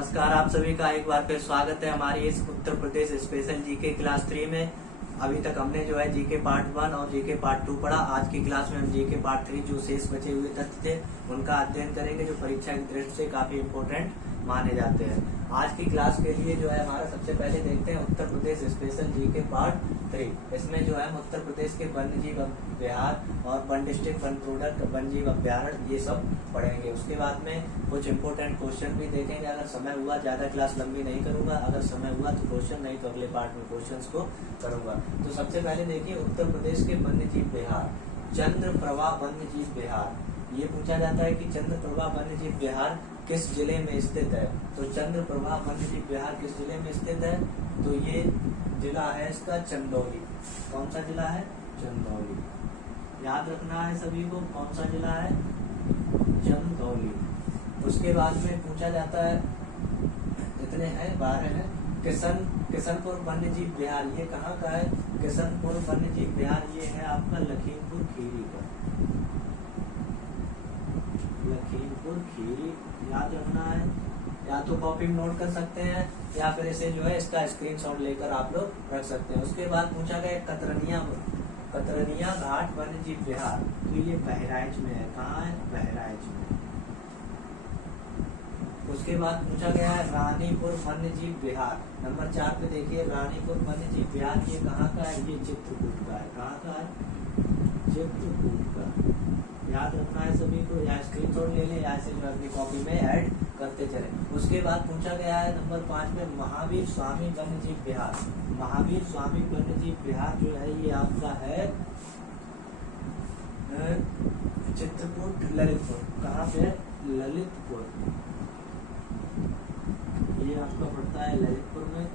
नमस्कार, आप सभी का एक बार फिर स्वागत है हमारी इस Uttar Pradesh special GK class 3 में। अभी तक हमने जो है जीके पार्ट 1 और जीके पार्ट 2 पढ़ा। आज की क्लास में हम जीके पार्ट 3 जो शेष बचे हुए तथ्य थे उनका अध्ययन करेंगे, जो परीक्षा की दृष्टि से काफी इम्पोर्टेंट माने जाते हैं। आज की क्लास के लिए जो है हमारा सबसे पहले देखते हैं Uttar Pradesh special GK part 3। इसमें जो है हम उत्तर प्रदेश के वन्य जीव विहार और one district one product one जीव अभ्यारण्य ये सब पढ़ेंगे। उसके बाद में कुछ इंपोर्टेंट क्वेश्चन भी देखेंगे। अगर समय हुआ, ज्यादा क्लास लंबी नहीं करूंगा, अगर समय हुआ तो क्वेश्चन, नहीं तो अगले पार्ट में क्वेश्चंस को करूंगा। तो सबसे पहले देखिए उत्तर प्रदेश के वन्य जीव विहार, चंद्रप्रभा वन्य जीव विहार। ये पूछा जाता है कि चंद्रप्रभा वन्य जीव विहार किस जिले में स्थित है। तो चंद्रप्रभा वन्य जीव विहार किस जिले में स्थित है, तो ये जिला है इसका चंदौली। कौन सा जिला है? चंदौली। याद रखना है सभी को, कौन सा जिला है? चंदौली। उसके बाद में पूछा जाता है, इतने हैं 12 है, किशनपुर वन्य जीव विहार, ये कहाँ का है? किशनपुर वन्य जीव विहार ये है आपका लखीमपुर खीरी का। लखीमपुर खीरी याद रखना है, या तो कॉपी में नोट कर सकते हैं या फिर इसे जो है इसका स्क्रीनशॉट लेकर आप लोग रख सकते हैं। उसके बाद पूछा गया कतरनिया घाट वन्य जीव विहार, तो ये बहराइच में है। कहाँ है? बहराइच में। उसके बाद पूछा गया है रानीपुर वन्य जीव विहार, नंबर 4 पे देखिए रानीपुर वन्य जीव विहार, ये कहाँ का है? ये चित्रकूट का है। कहाँ का है? चित्रकूट का। याद रखना है सभी को, या स्क्रीनशॉट ले ले या इसे अपनी कॉपी में ऐड करते चले। उसके बाद पूछा गया है नंबर 5 में महावीर स्वामी वन्य जीव विहार। महावीर स्वामी वन्य जीव विहार जो है ये आपका है चित्रकूट ललितपुर। कहाँ पे? ललितपुर। ये आपका पड़ता है ललितपुर में।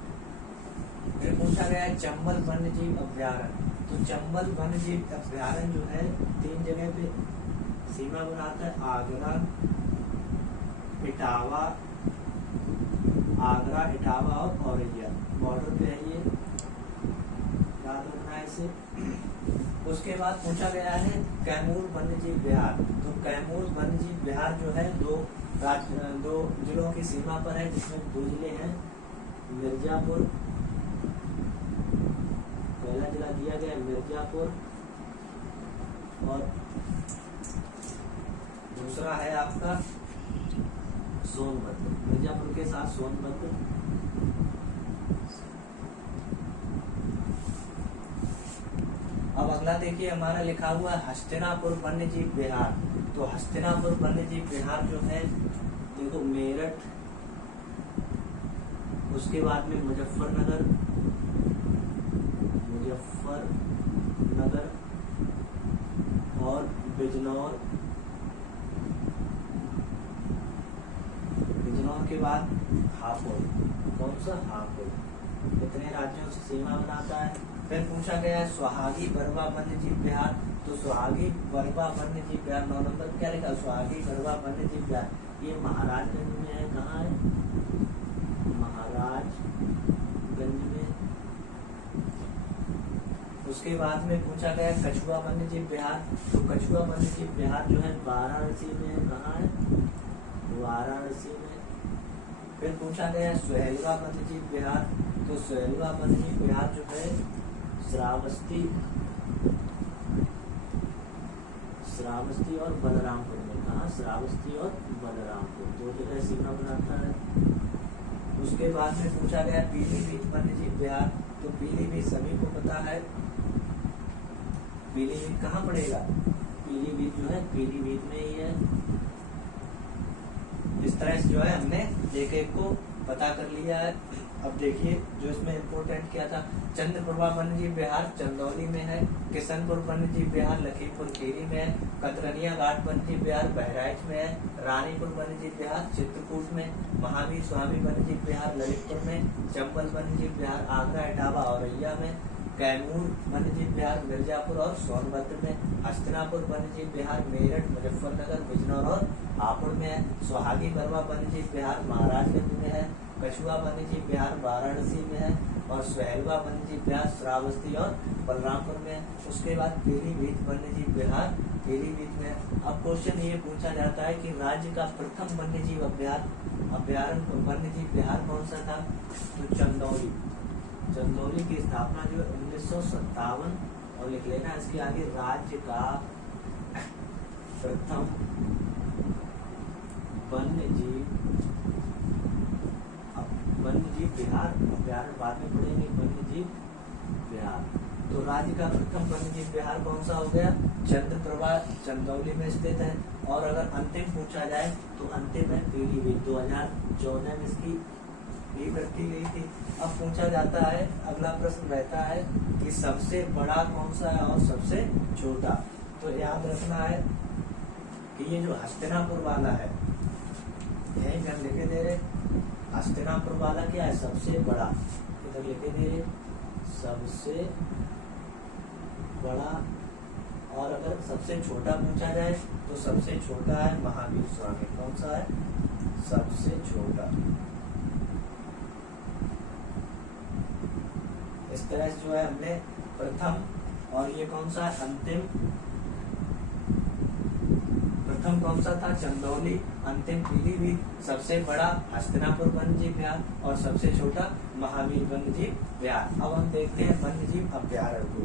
फिर पूछा गया है चंबल वन्य जीव अभ्यारण्य। तो चंबल वन्य जीव अभ्यारण्य जो है 3 जगह पे सीमा बनाता है, आगरा, इटावा और औरैया, बॉर्डर पे है ये, याद रखना है इसे। उसके बाद पूछा गया है कैमूर वन्य जीव विहार। तो कैमूर वन्य जीव विहार जो है दो जिलों की सीमा पर है, जिसमें 2 जिले हैं, मिर्जापुर, पहला जिला दिया गया मिर्जापुर और दूसरा है आपका सोनभद्र। मिर्जापुर के साथ सोनभद्र। अब अगला देखिए हमारा लिखा हुआ है हस्तिनापुर वन्य जीव विहार। तो हस्तिनापुर वन्य जीव विहार जो है देखो मेरठ, उसके बाद में मुजफ्फरनगर और बिजनौर के बाद हापुड़। कौन सा? हापुड़। इतने राज्यों से सीमा बनाता है। फिर पूछा गया है सुहागी बरवा वन्य जीव विहार। तो सुहागी बरवा वन्य जीव विहार 9 नंबर क्या लिखा? सुहागी बरवा वन्य जीव विहार, ये महाराजगंज में है। कहाँ है? महाराजगंज में। उसके बाद में पूछा गया कछुआ वन्य जीव विहार। तो कछुआ वन्य जीव विहार जो है वाराणसी में है। कहाँ है? वाराणसी में। फिर पूछा गया सुहेलवा वन्य जीव विहार। तो सुहेलवा वन्य जीव विहार जो है श्रावस्ती और बलरामपुर में। कहा? श्रावस्ती और बलरामपुर, 2 जगह सीमा बनाता है। उसके बाद में पूछा गया पीलीभीत वन्य जीव विहार। तो पीलीभीत सभी को पता है, पीलीभीत कहाँ पड़ेगा? पीलीभीत जो है पीलीभीत में ही है। इस तरह से जो है हमने एक को पता कर लिया है। अब देखिए जो इसमें इम्पोर्टेंट क्या था, चंद्रप्रभा वन्य जीव विहार चंदौली में है, किशनपुर वन्य जीव विहार लखीमपुर खीरी में है, कतरनिया घाट वन्य जीव विहार बहराइच में है, रानीपुर वन्य जीव विहार चित्रकूट में, महावीर स्वामी वन्य जीव विहार ललितपुर में, चंबल वन्य जीव विहार आगरा, इटावा, औरैया में, कैमूर वन्यजीव विहार मिर्जापुर और सोनभद्र में, हस्तिनापुर वन्यजीव विहार मेरठ, मुजफ्फरनगर, बिजनौर और हापुड़ में है, सुहागी बरवा वन्यजीव विहार महाराजगंज में है, कछुआ वन्यजीव विहार वाराणसी में है और सहेलवा वन्यजीव विहार श्रावस्ती और बलरामपुर में है। उसके बाद पीलीभीत वन्यजीव विहार पीलीभीत में है। अब क्वेश्चन ये पूछा जाता है कि राज्य का प्रथम वन्यजीव अभ्यारण्य वन्यजीव विहार कौन सा था? तो चंदौली। चंदौली की स्थापना जो है 1957 और लिख लेना इसके आगे राज्य का प्रथम वन्यजीव विहार, अभ्यारण्य बाद में पढ़ेंगे, वन्यजीव विहार। तो राज्य का प्रथम वन्यजीव विहार कौन सा हो गया? चंद्रप्रभा, चंदौली में स्थित है। और अगर अंतिम पूछा जाए तो अंतिम है पीलीभीत, 2014 में इसकी रखी गई थी। अब पूछा जाता है, अगला प्रश्न रहता है कि सबसे बड़ा कौन सा है और सबसे छोटा। तो याद रखना है कि ये जो हस्तिनापुर वाला है, यही हम लिखे दे रहे, हस्तिनापुर वाला क्या है? सबसे बड़ा। इधर लिखे दे रहे सबसे बड़ा। और अगर सबसे छोटा पूछा जाए तो सबसे छोटा है महावीर स्वामी। कौन सा है? सबसे छोटा। इस तरह से जो है हमने प्रथम और ये कौन सा है? अंतिम। प्रथम कौन सा था? चंदौली, अंतिम पीलीभीत, सबसे बड़ा हस्तिनापुर वन्यजीव विहार और सबसे छोटा महावीर वन्यजीव विहार। अब हम देखते हैं वन्यजीव अभ्यारण्य को।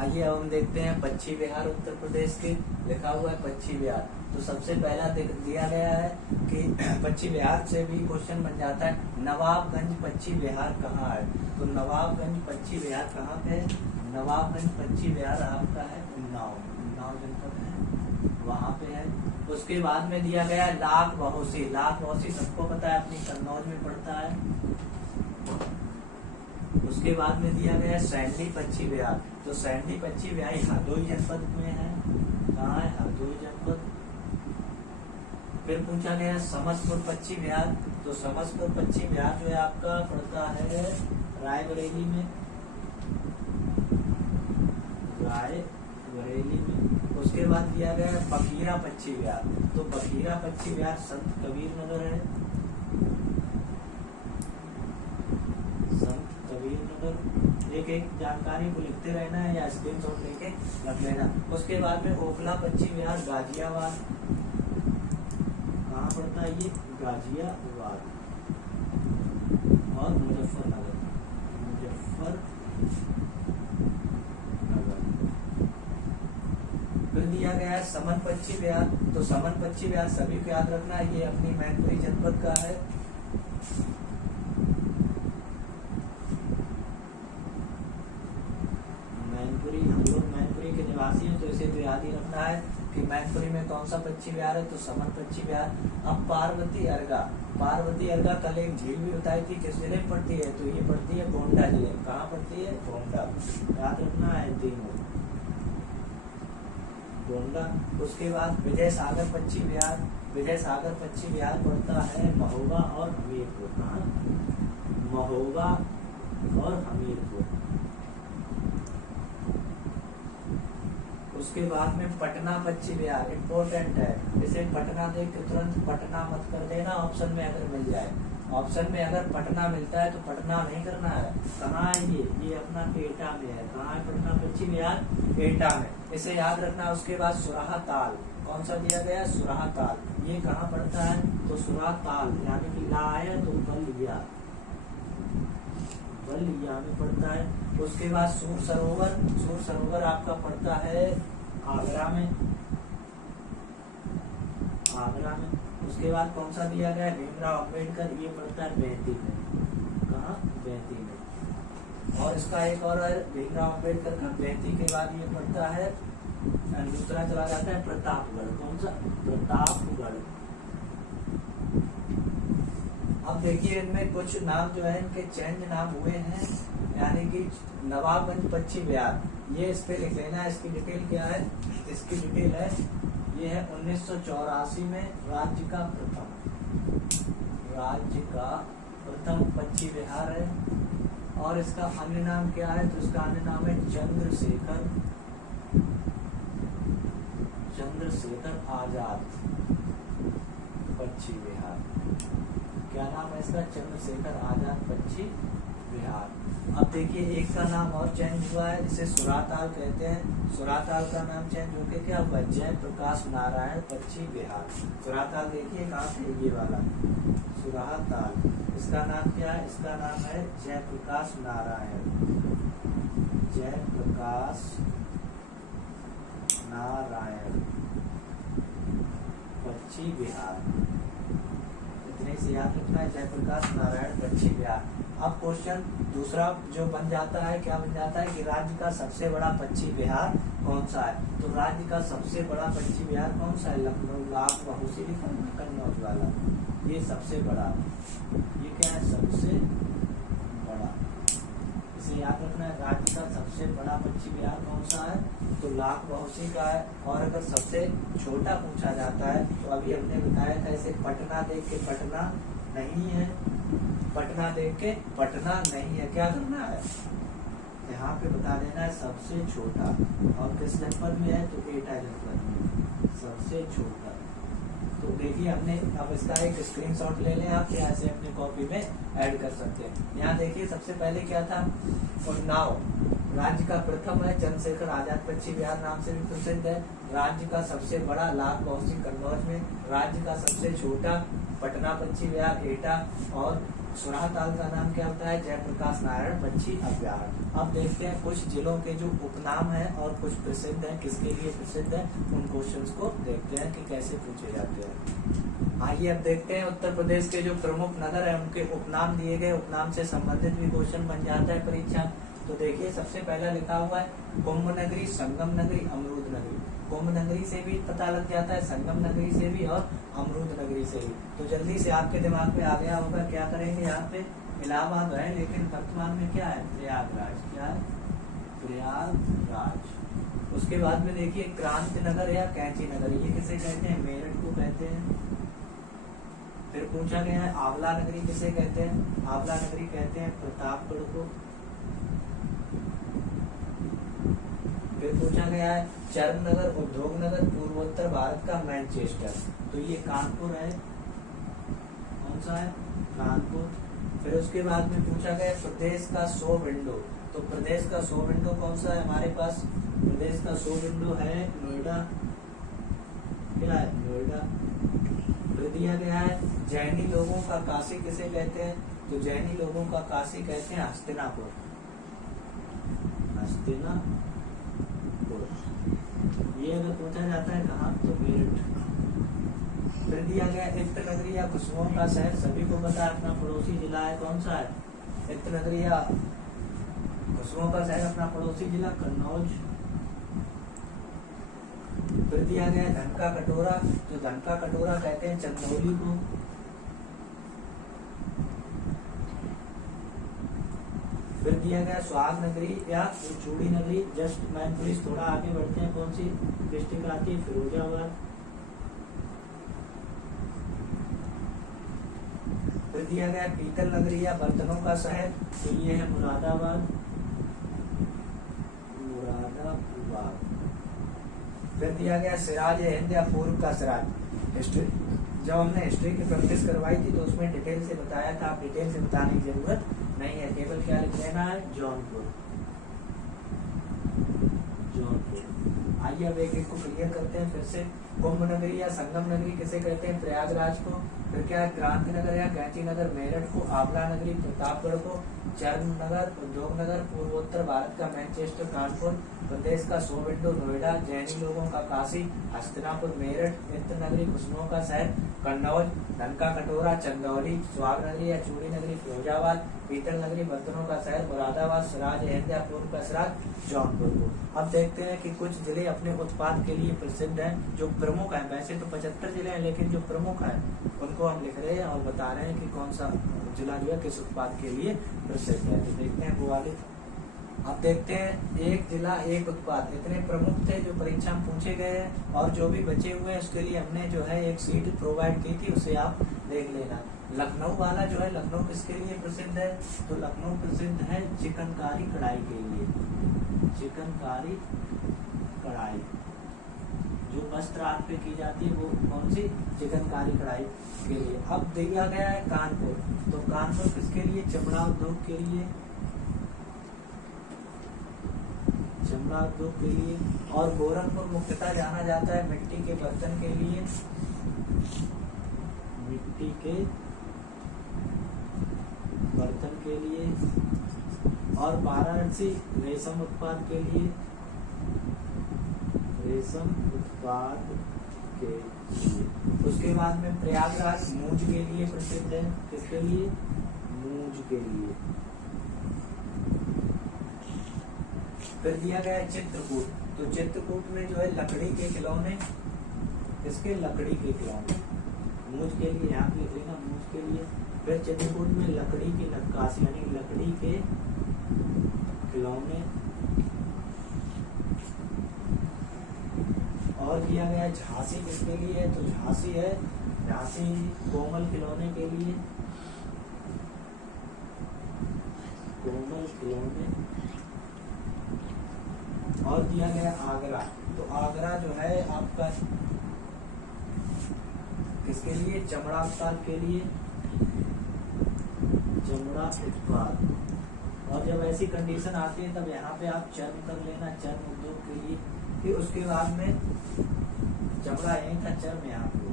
आइए अब हम देखते हैं पक्षी विहार उत्तर प्रदेश के, लिखा हुआ है पक्षी विहार। तो सबसे पहला दिया गया है कि पक्षी विहार से भी क्वेश्चन बन जाता है, नवाबगंज पक्षी विहार कहाँ है? तो नवाबगंज पक्षी विहार कहाँ पे है? नवाबगंज पक्षी विहार आपका है उन्नाव जनपद है, वहाँ पे है। उसके बाद में दिया गया है लाख बहोसी। लाख बहोसी सबको पता है, अपनी कन्नौज में पड़ता है। उसके बाद में दिया गया है सैंडी पक्षी विहार। तो सैंडी पक्षी विहार हरदोई जनपद में है। कहाँ है? हरदोई जनपद। फिर पूछा गया समसपुर पक्षी विहार। तो समसपुर पक्षी विहार जो है आपका पड़ता है रायबरेली में, रायबरेली में। उसके बाद दिया गया है बखीरा पक्षी विहार। तो बखीरा पक्षी विहार संत कबीर नगर है, संत कबीर नगर। एक एक जानकारी को लिखते रहना है या स्क्रीनशॉट लेके रख लेना। उसके बाद में ओखला पक्षी विहार गाजियाबाद। कहाँ पड़ता है ये? गाजियाबाद। और मुजफ्फरनगर, फिर दिया गया है समन पक्षी विहार। तो समन पक्षी विहार सभी को याद रखना है, ये अपनी मैनपुरी जनपद का है। मैनपुरी, हम लोग मैनपुरी के निवासी हैं तो इसे तो याद ही रखना है कि मैनपुरी में कौन सा पक्षी विहार है? तो समन पक्षी विहार। अब पार्वती अर्गा, पार्वती अर्गा कल एक झील भी बताई थी, किस जिले में पड़ती है? तो ये पड़ती है गोंडा जिले। कहाँ पड़ती है? गोंडा। याद रखना है तीनों, गोंडा। उसके बाद विजय सागर पक्षी विहार। विजय सागर पक्षी विहार पड़ता है महोबा और हमीरपुर। कहाँ? महोबा और हमीरपुर। उसके बाद में पटना पक्षी विहार इम्पोर्टेंट है, इसे पटना देख के तुरंत पटना मत कर देना ऑप्शन में अगर मिल जाए। ऑप्शन में अगर पटना मिलता है तो पटना नहीं करना है। कहाँ है ये अपना एटा में है। कहाँ है पटना पक्षी विहार? एटा में, इसे याद रखना। उसके बाद सुराहा ताल, कौन सा दिया गया? सुराहा ताल। ये कहाँ पड़ता है? तो सुराहा ताल यानी कि ला है तो बलिया में पड़ता है। उसके बाद सूर सरोवर, सूर सरोवर आपका पड़ता है आगरा में, आगरा में। उसके बाद कौन सा दिया गया? भीमराव अंबेडकर, ये पड़ता है बेहती में। कहाँ? बेहती में। और इसका एक और है भीमराव अंबेडकर का बेहती के बाद ये पड़ता है, दूसरा चला जाता है प्रतापगढ़। कौन सा? प्रतापगढ़। अब देखिए इनमें कुछ नाम जो है इनके चेंज नाम हुए हैं, यानी कि नवाबगंज पक्षी विहार, ये इस पे लिख लेना है। इसकी डिटेल क्या है? इसकी डिटेल है, ये है 1984 में राज्य का प्रथम पक्षी विहार है। और इसका अन्य नाम क्या है, तो इसका अन्य नाम है चंद्रशेखर आजाद पक्षी विहार। क्या नाम है इसका, चंद्रशेखर आजाद पक्षी विहार। अब देखिए एक का नाम और चेंज हुआ है, इसे सुराताल कहते हैं। सुराताल का नाम चेंज होकर क्या हुआ, जयप्रकाश नारायण पक्षी विहार। सुराताल देखिए कहाँ से, ये वाला सुराताल। इसका नाम क्या है, इसका नाम है जयप्रकाश नारायण पक्षी विहार। इतने से याद रखना है, जयप्रकाश नारायण पक्षी विहार। अब क्वेश्चन दूसरा जो बन जाता है, क्या बन जाता है कि राज्य का सबसे बड़ा पक्षी विहार कौन सा है। तो राज्य का सबसे बड़ा पक्षी विहार कौन सा है, लखनऊ लाख बहुसी कन्नौज वाला, ये सबसे बड़ा, ये क्या है सबसे बड़ा, इसे याद रखना है। राज्य का सबसे बड़ा पक्षी विहार कौन सा है, तो लाख बहुसी का है। और अगर सबसे छोटा पूछा जाता है तो अभी हमने बताया था, इसे पटना देख के पटना नहीं है, पटना देख के पटना नहीं है, क्या करना है यहाँ पे बता देना है सबसे छोटा। और किस जनपद में है, तो एटा जनपद में सबसे छोटा। तो देखिए हमने अब इसका एक स्क्रीनशॉट ले लें आप, या ऐसे अपनी कॉपी में ऐड कर सकते हैं। यहाँ देखिए सबसे पहले क्या था, उन्नाव राज्य का प्रथम है, चंद्रशेखर आजाद पक्षी विहार नाम से भी प्रसिद्ध है। राज्य का सबसे बड़ा लाख बहुसी कन्नौज में, राज्य का सबसे छोटा पटना पक्षी विहार एटा, और सुराताल का नाम क्या होता है, जयप्रकाश नारायण पक्षी अभ्यारण्य। अब देखते हैं कुछ जिलों के जो उपनाम है और कुछ प्रसिद्ध है, किसके लिए प्रसिद्ध है, उन क्वेश्चंस को देखते हैं कि कैसे पूछे जाते हैं। आइए अब देखते हैं उत्तर प्रदेश के जो प्रमुख नगर है उनके उपनाम दिए गए, उपनाम से संबंधित भी क्वेश्चन बन जाता है परीक्षा। तो देखिए सबसे पहला लिखा हुआ है कुंभ नगरी, संगम नगरी, अमरूद नगरी। कुंभ नगरी से भी पता लग जाता है, संगम नगरी से भी और अमरूद नगरी से भी। तो जल्दी से आपके दिमाग में आ गया होगा, क्या करेंगे यहाँ पे, इलाहाबाद है लेकिन वर्तमान में क्या है, प्रयागराज। क्या है, प्रयागराज। उसके बाद में देखिए क्रांति नगर या कैंची नगर, ये किसे कहते हैं, मेरठ को कहते हैं। फिर पूछा गया है आंवला नगरी किसे कहते हैं, आंवला नगरी कहते हैं प्रतापगढ़ को। फिर पूछा गया है चर्म नगर, उद्योग नगर, पूर्वोत्तर भारत का मैनचेस्टर, तो ये कानपुर है। कौन सा है, कानपुर। फिर उसके बाद में पूछा गया प्रदेश का 100 विंडो, तो प्रदेश का 100 विंडो कौन सा है हमारे पास, प्रदेश का 100 विंडो है नोएडा। क्या है, नोएडा। फिर दिया गया है जैनी लोगों का काशी किसे कहते हैं, तो जैनी लोगों का काशी कहते हैं हस्तिनापुर। हस्तिनापुर ये अगर पूछा जाता है कहाँ, तो मेरठ। फिर दिया गया इत्र नगरी या खुशबुओं का शहर, सभी को पता है अपना पड़ोसी जिला है, कौन सा है, इत्र नगरी या खुशबुओं का शहर अपना पड़ोसी जिला कन्नौज। फिर दिया गया धन का कटोरा, जो धन का कटोरा कहते हैं चंदौली को। फिर दिया गया स्वाग नगरी या चूड़ी नगरी, जस्ट मैन पुलिस थोड़ा आगे बढ़ते हैं, कौन सी डिस्ट्रिक्ट आती है, फिरोजाबाद। फिर दिया गया पीतल नगरी या बर्तनों का शहर, तो ये है मुरादाबाद। फिर दिया गया सिराज हिंद या पूर्व का सिराज, हिस्ट्री जब हमने हिस्ट्री की प्रैक्टिस करवाई थी तो उसमें डिटेल से बताया था, आप डिटेल से बताने की जरूरत नहीं है, केवल क्या लिख लेना है, जौनपुर। जौनपुर। आइए अब एक एक को क्लियर करते हैं फिर से। कुंभ नगरी या संगम नगरी किसे कहते हैं, प्रयागराज को। फिर क्या है, क्रांति नगर या कैंची नगर मेरठ को, आंवला नगरी प्रतापगढ़ को, चर्म नगर, उद्योग नगर, पूर्वोत्तर भारत का मैनचेस्टर कानपुर, प्रदेश का 100 विंडो नोएडा, जैनी लोगों का काशी हस्तिनापुर मेरठ, इत्र नगरी खुशबुओं का शहर कन्नौज, धन का कटोरा चंदौली, स्वाग नगरी या चूड़ी नगरी फिरोजाबाद, पीतल नगरी बर्तनों का शहर मुरादाबाद, सिराज हिंद या पूर्व का सिराज जौनपुर को। अब देखते हैं कि कुछ जिले अपने उत्पाद के लिए प्रसिद्ध हैं, जो प्रमुख हैं। वैसे तो 75 जिले हैं लेकिन जो प्रमुख हैं उनको हम लिख रहे हैं और बता रहे हैं कि कौन सा जिला जो है किस उत्पाद के लिए प्रसिद्ध है। तो देखते हैं ग्वालियर। अब देखते हैं एक जिला एक उत्पाद, इतने प्रमुख थे जो परीक्षा में पूछे गए हैं और जो भी बचे हुए हैं उसके लिए हमने जो है एक सीट प्रोवाइड की थी, उसे आप देख लेना। लखनऊ वाला जो है, लखनऊ किसके लिए प्रसिद्ध है? तो लखनऊ प्रसिद्ध है चिकनकारी कढ़ाई के लिए। चिकनकारी कढ़ाई जो वस्त्र आर्ट पे की जाती है, वो कौन सी? चिकनकारी कढ़ाई के लिए। अब दिया गया है कानपुर, तो कानपुर किसके लिए? चमड़ा उद्योग के लिए। चमड़ा उद्योग के लिए। और गोरखपुर मुख्यतः जाना जाता है मिट्टी के बर्तन के लिए। मिट्टी के बर्तन के लिए। और वाराणसी रेशम उत्पाद के लिए। रेशम उत्पाद के लिए। उसके बाद में प्रयागराज मूंज के लिए प्रसिद्ध है। किसके लिए? मूंज के लिए। फिर दिया गया है चित्रकूट, तो चित्रकूट में जो है लकड़ी के खिलौने। किसके? लकड़ी के खिलौने। मूंज के लिए यहाँ पे लिख लेना, मूंज के लिए। फिर चित्रकूट में लकड़ी की नक्काशी यानी लकड़ी के खिलौने। और दिया गया है झांसी किसके लिए? तो झांसी है, झांसी कोमल खिलौने के लिए। कोमल खिलौने। और दिया गया आगरा, तो आगरा जो है आपका किसके लिए? चमड़ा उत्पाद के लिए। चमड़ा उत्पाद। और जब ऐसी कंडीशन आती है तब यहाँ पे आप चर्म कर लेना, चर्म उद्योग के लिए। फिर उसके बाद में चमड़ा यहीं का, चर्म यहाँ पे।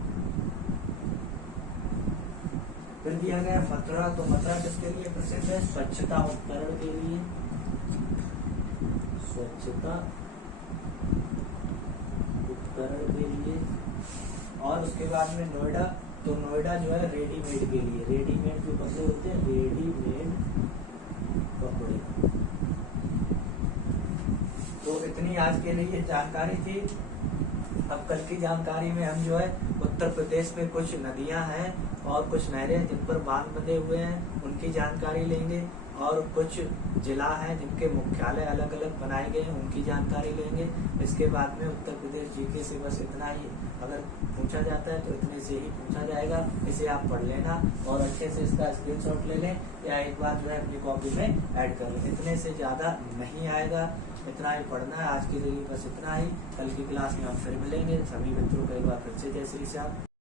फिर दिया गया मथुरा, तो मथुरा किसके लिए प्रसिद्ध है? स्वच्छता उपकरण के लिए। स्वच्छता उपकरण के लिए। और उसके बाद में नोएडा, तो नोएडा जो है रेडीमेड के लिए। रेडीमेड जो कपड़े होते हैं, रेडीमेड कपड़े। तो इतनी आज के लिए जानकारी थी। अब कल की जानकारी में हम जो है उत्तर प्रदेश में कुछ नदियां हैं और कुछ नहरें जिन पर बांध बंधे हुए हैं, उनकी जानकारी लेंगे। और कुछ जिला हैं जिनके मुख्यालय अलग अलग बनाए गए हैं, उनकी जानकारी लेंगे। इसके बाद में उत्तर प्रदेश जीके से बस इतना ही अगर पूछा जाता है तो इतने से ही पूछा जाएगा। इसे आप पढ़ लेना और अच्छे से इसका स्क्रीनशॉट ले लें या एक बार जो है अपनी कॉपी में ऐड कर लें। इतने से ज्यादा नहीं आएगा, इतना ही पढ़ना है। आज के लिए बस इतना ही। कल की क्लास में हम फिर मिलेंगे। सभी बच्चों को एक बार फिर से जय श्री श्याम।